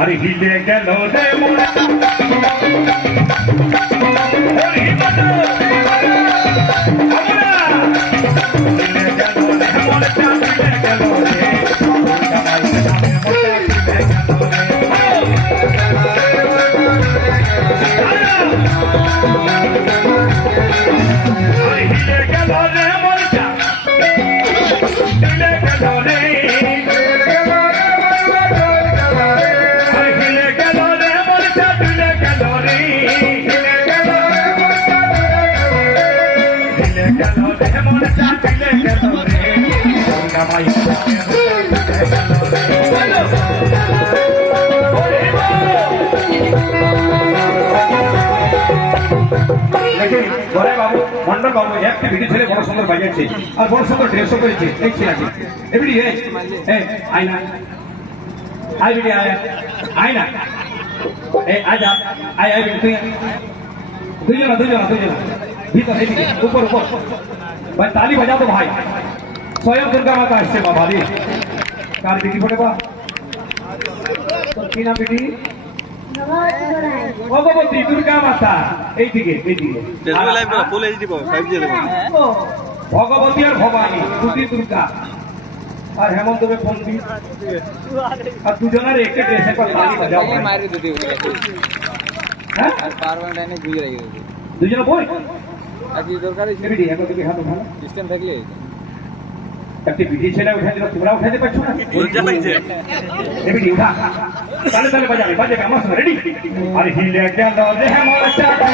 আরে হিলে গেল রে মোরা ওরে হিমাদ আমরা হিলে গেল রে মোরা হিলে গেল রে কামাই নামে মোরা হিলে গেল রে আরে হিলে গেল রে মোরা হিলে গেল রে বাবু মন্ডল বাবু একটি ভিডিও ছেলে বড় সুন্দর বাজাচ্ছে আর বড় সুন্দর ড্রেসও করেছে দেখছি নাকি এমনি আই না আই ভিডিও আয় না আজা আয় আয় তুই দুইজনা ভিতর এদিকে উপর ভাই তালি বাজা তো ভাই स्वयं दुर्गा माता আসছে বাবা রে কার বেটি ফটে বা কি নাম বেটি ভগবতী দুর্গা মাতা এইদিকে ফুল দিব সাইড দিয়ে দেব ভগবতী আর ভবানী দুটি দুর্গা আর হেমন্ত দেব ফোনটি আর দুজনের একটা ড্রেসে পর তালি বাজাও মারি দিতে হ্যাঁ আর পারওয়ান লাইনে গুজে রেখে দিতে দুজন বই আজকে দরকার আছে বেটি এখন দিকে হাত ভালো সিস্টেম থাকলে একটি বিধি ছেলে উঠে দিল তোমরা উঠাইতে পারছো না লজ্জা লাগছে এবিডি উঠা তালে বাজাবে আমার সঙ্গে রেডি আরে হিলে গেল রে মোর চাটা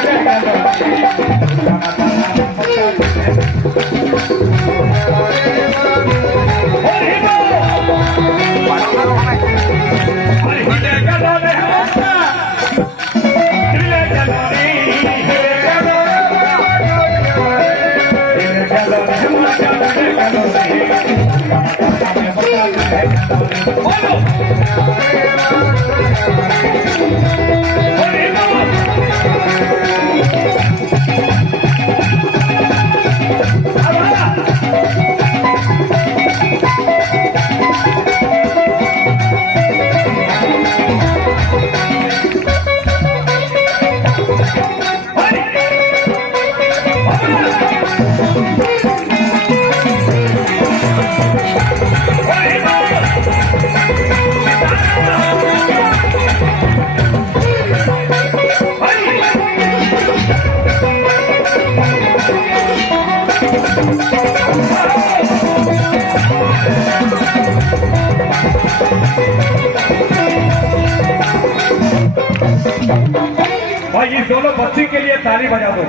भाई इस दोनों बच्ची के लिए ताली बजा दो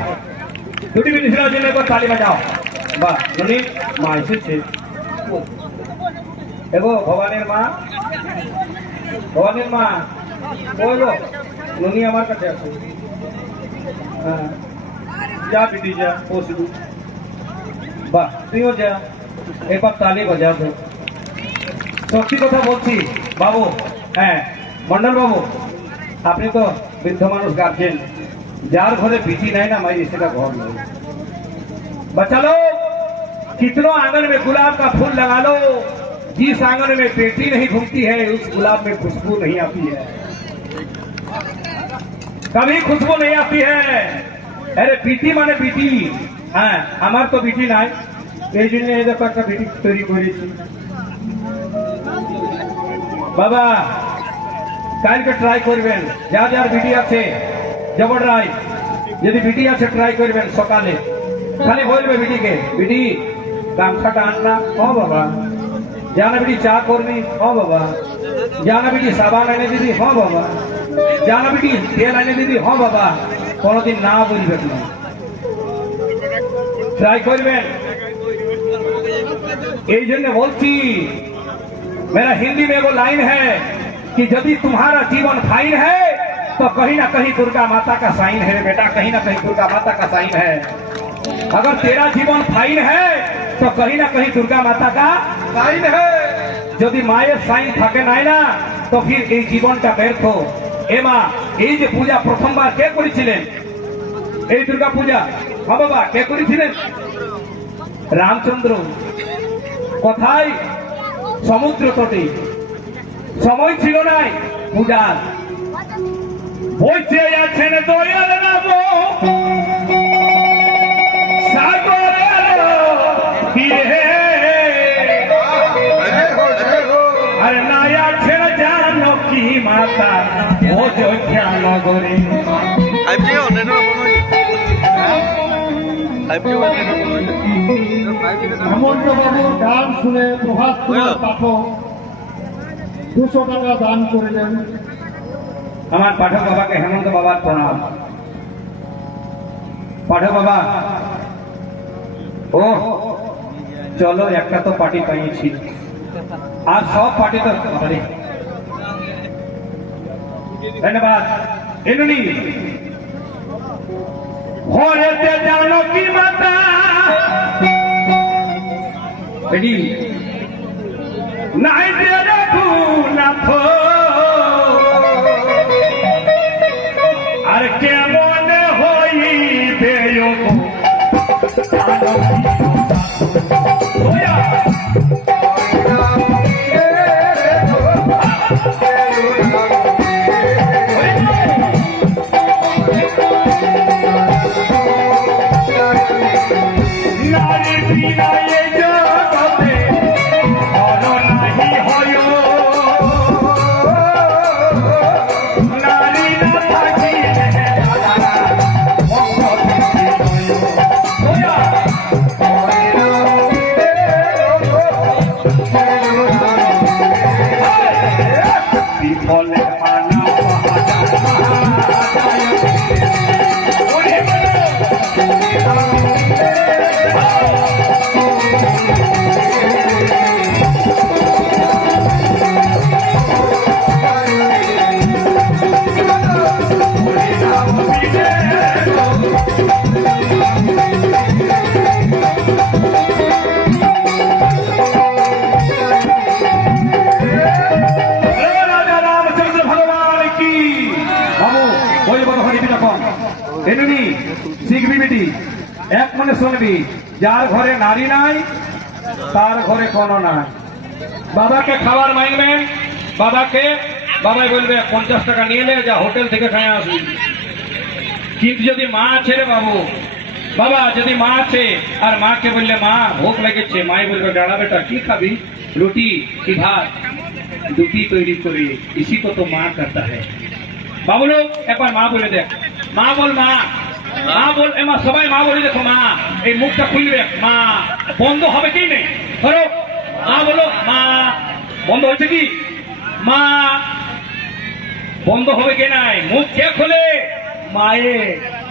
দুটি মিনিট জন্য একবার তালি বাজাও বাহ নুনি মা এসেছে এগো ভবানীর মা ওই গো নুনি আমার কাছে আছে হ্যাঁ যা বেটি যা ও শুধু বাহ তুইও যা একবার তালি বাজা দো সত্যি কথা বলছি বাবু হ্যাঁ মন্ডল বাবু আপনি তো বৃদ্ধ মানুষ গাर्जियन जार घरे बिटी नहीं ना माई इसका घर नहीं बच्चा लो कितनों आंगन में गुलाब का फूल लगा लो जिस आंगन में बेटी नहीं घूमती है उस गुलाब में खुशबू नहीं आती है कभी खुशबू नहीं आती है अरे बीटी माने बीटी हाँ हमार तो बीटी নাই এই জন্য এই ব্যাপারটা বেটি তৈরি করেছি বাবা কালকে ট্রাই করবেন যার যার বিটি আছে জবর রায় যদি বিটি আছে ট্রাই করবেন সকালে খালি বলবে বিটিকে বিটি গামছাটা আননা ও বাবা জানা বিটি চা করবি ও বাবা জানা বিটি সাবান এনে দিবি হ বাবা জানা বিটি তেল এনে দিবি হ বাবা কোনোদিন না বলবে না ট্রাই করবেন এই জন্য বলছি मेरा हिंदी में वो लाइन है कि यदि तुम्हारा जीवन फाइन है तो कहीं ना कहीं दुर्गा माता का साइन है बेटा कहीं ना कहीं दुर्गा माता का साइन है अगर तेरा जीवन फाइन है तो कहीं ना कहीं दुर्गा माता का साइन है यदि मायर साइन থাকে নাই না তো फिर এই জীবনটা ব্যর্থ এ মা এই যে পূজা প্রথমবার কে করেছিলেন এই দুর্গা পূজা হ্যাঁ বাবা কে করেছিলেন রামচন্দ্র কোথায় সমুদ্র তটে সময় ছিল নাই পূজার বসে আছেন দয়াল নাম সাগরের তীরে আর নাই আছেন জানকী মাতা অযোধ্যা নগরে। 5G নেটওয়ার্ক হেমন্তবাবুর গান শুনে প্রভাত কুমার পাঠক 200 টাকা দান করিলেন। আমার পাঠক বাবাকে হেমন্ত বাবার প্রণাম। পাঠক বাবা, ও চলো একটা তো পার্টি পাইছি, আর সব পার্টি তো আরে ধন্যবাদ। এমনি ঘরেতে জানকী মাতা এটি নাই যে রঘুনাথ আর কেমন হইবে নারী বিনায়ে জগতে ঘর নাহি হয়, নারী না থাকিলে বিফলে মানা এমনি শিখবি বেটি, এক মনে শুনবি, যার ঘরে নারী নাই তার ঘরে কোনো নাই। বাবাকে খাবার মাইনবেন, বাবাই বলবে 50 টাকা নিয়ে নে, যা হোটেল থেকে খাই আসবি। কিন্তু যদি মা আছে রে বাবা যদি মা আছে আর মাকে বললে মা ভোক লেগেছে, মাই বলবে ডাড়া বেটা কি খাবি, রুটি কি ভাত, দুটি তৈরি করে, ইসি को तो माँ करता है। বাবু লোক একবার মা বলে দেখ, মা বল, মা বল, এমা সবাই মা বলে দেখো, মা এই মুখটা খুলবে, মা বন্ধ হবে কি নেই, ধরো মা বলো, মা বন্ধ হয়েছে কি, মা বন্ধ হবে কে নাই, মুখ কে খোলে, মায়ে,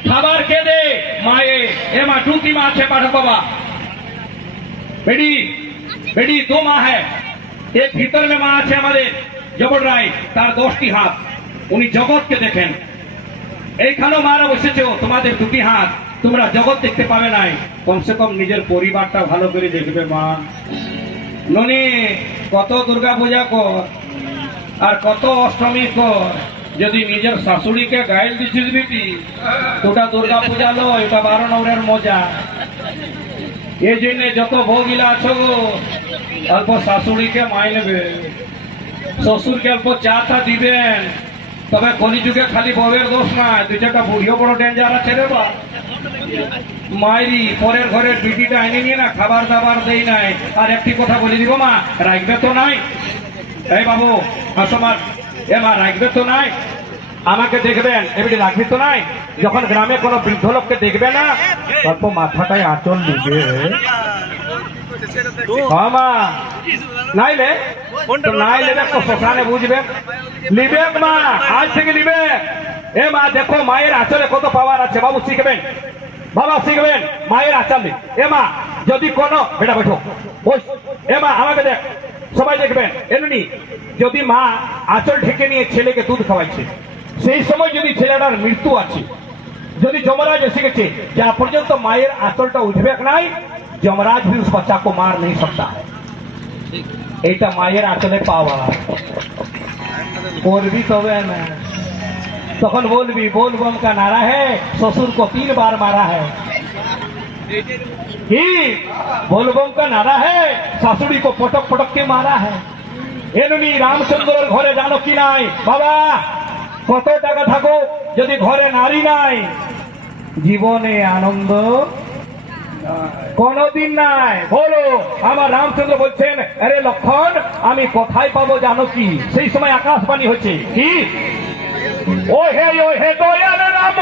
খাবার কে দে, মায়ে। এমা দুটি মা আছে পাঠক বাবা, বেটি বেটি 2 মা है, एक भीतर में মা আছে আমাদের জবর রায়, তার 10টি হাত, উনি জগৎকে দেখেন। এইখানেও মারা বসেছ, তোমাদের 2টি হাত, তোমরা জগৎ দেখতে পাবে নাই, কমসে কম নিজের পরিবারটা ভালো করে দেখবে মা। ননি কত দুর্গা পূজা কর আর কত অষ্টমী কর, যদি নিজের শাশুড়িকে গাইল দিছিস বেটি, ওটা দুর্গা পূজা লয়, ওটা 12 নবরের মজা। এই জন্য যত ভোগিলা আছো গো, অল্প শাশুড়িকে মাই নেবে, শ্বশুরকে অল্প চাটা দিবেন। তবে কলিযুগে খালি বউয়ের দোষ না, 2-4টা বুড়িও বড় ডেঞ্জার আছে রে বা মাইরি, পরের ঘরের বিটিটা এনে নিয়ে না খাবার দাবার দেই নাই। আর একটি কথা বলে দিব মা, রাখবে তো নাই, এই বাবু আসো মা, এ মা রাখবে তো নাই, আমাকে দেখবেন এবারে রাখবি তো নাই। যখন গ্রামে কোনো বৃদ্ধ লোককে দেখবে না, অল্প মাথাটায় আঁচল নিবে, হ্যাঁ মা, নাইলে তো শ্মশানে বুঝবে, নিবে মা, আজ থেকে নিবে। এ মা দেখো মায়ের আঁচলে কত পাওয়ার আছে, বাবু শিখবেন, বাবা শিখবেন, মায়ের আঁচল। এ মা যদি কোনো বেটা বেঠো, এ মা আমাকে দেখ, সবাই দেখবেন, এমনি যদি মা আঁচল ঢেকে নিয়ে ছেলেকে দুধ খাওয়াইছে, সেই সময় যদি ছেলেটার মৃত্যু আছে, যদি যমরাজ এসে গেছে, যা পর্যন্ত মায়ের আঁচলটা উঠবে নাই, যমরাজ भी उस बच्चा को मार नहीं सकता। এটা মায়ের আঁচলে পাওয়া করবি তবে না, তখন बोलबी बोल बम का नारा है, ससुर को 3 बार मारा है, बोल बम का नारा है, सासुड़ी को पटक पटक के मारा है। এমনি রামচন্দ্রের ঘরে জানো কি নাই বাবা, কত টাকা থাকো যদি ঘরে নারী নাই জীবনে আনন্দ কোনদিন নাই। বলো, আমার রামচন্দ্র বলছেন, আরে লক্ষণ আমি কোথায় পাবো জানো কি? সেই সময় আকাশবাণী হচ্ছে কি, ও হে দয়াল রাম